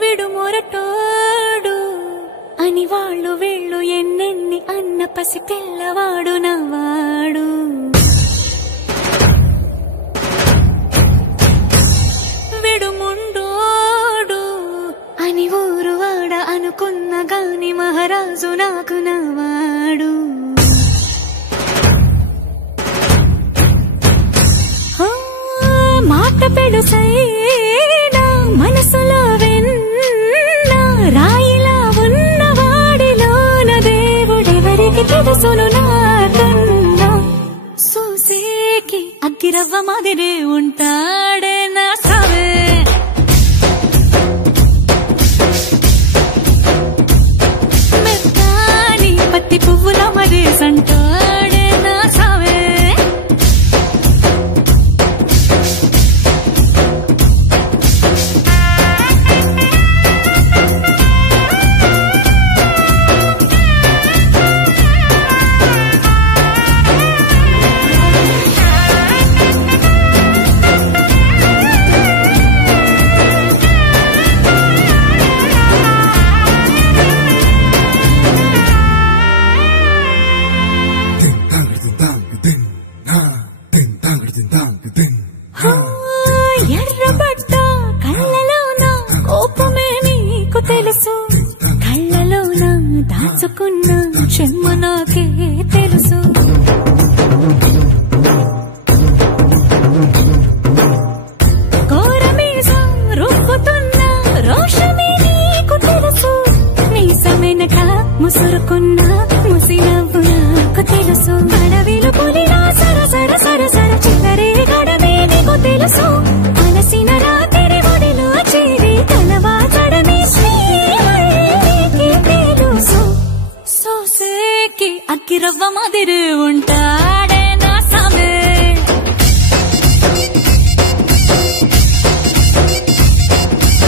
విడుమొరటోడు అని వాళ్ళు వీళ్ళు ఎన్నెన్ని అన్న పసి పిల్లవాడు నవ్వాడు. విడుముండోడు అని ఊరు వాడ అనుకున్న గాని మహారాజు నాకు నవ్వాడు. మాట పెడుసైనా మనసులో వెన్న రాయిలా ఉన్నవాడిలోన దేవుడెవరికి తెలుసును నాకన్నా. సూసేకి అగ్గిరవ్వ మాదిరే ఉంటాడే నా సావే. మెత్తాని పత్తి పువ్వుల మరేసంటాడే నా సావే. ఎర్రబడ్డ కళ్ళలోన కోపమే నీకు తెలుసు, కళ్ళలోన దాచుకున్న చెమ్మ నాకే తెలుసు. కోరమీసం రుక్కుతున్న రోషమే నీకు తెలుసు, మీసమెనక ముసురుకున్న ముసినవ్వు నాకు తెలుసు. అడవిలు పులిలా సరసర సరసర చిల్లరే గడమే నీకు తెలుసు, అలసిన రాత్రి ఒడిలో చేరి తలవాచడమే శ్రీకి తెలుసు. సోసేకి అగ్గిరవ్వ మాదిరి ఉంటాడే నా సామే.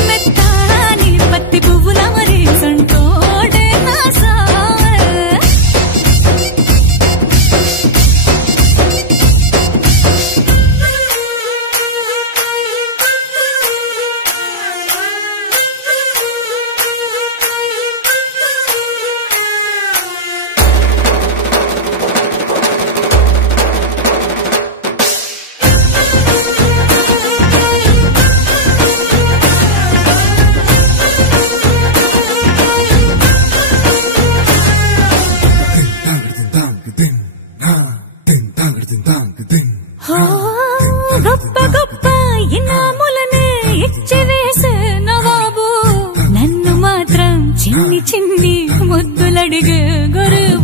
మెత్తాని పత్తి పువ్వుల మరేసంటోడే నా సామే. గొప్ప గొప్ప ఇనాములనే ఇచ్చి వేసే నవాబు, నన్ను మాత్రం చిన్ని చిన్ని ముద్దులడిగే గురువు.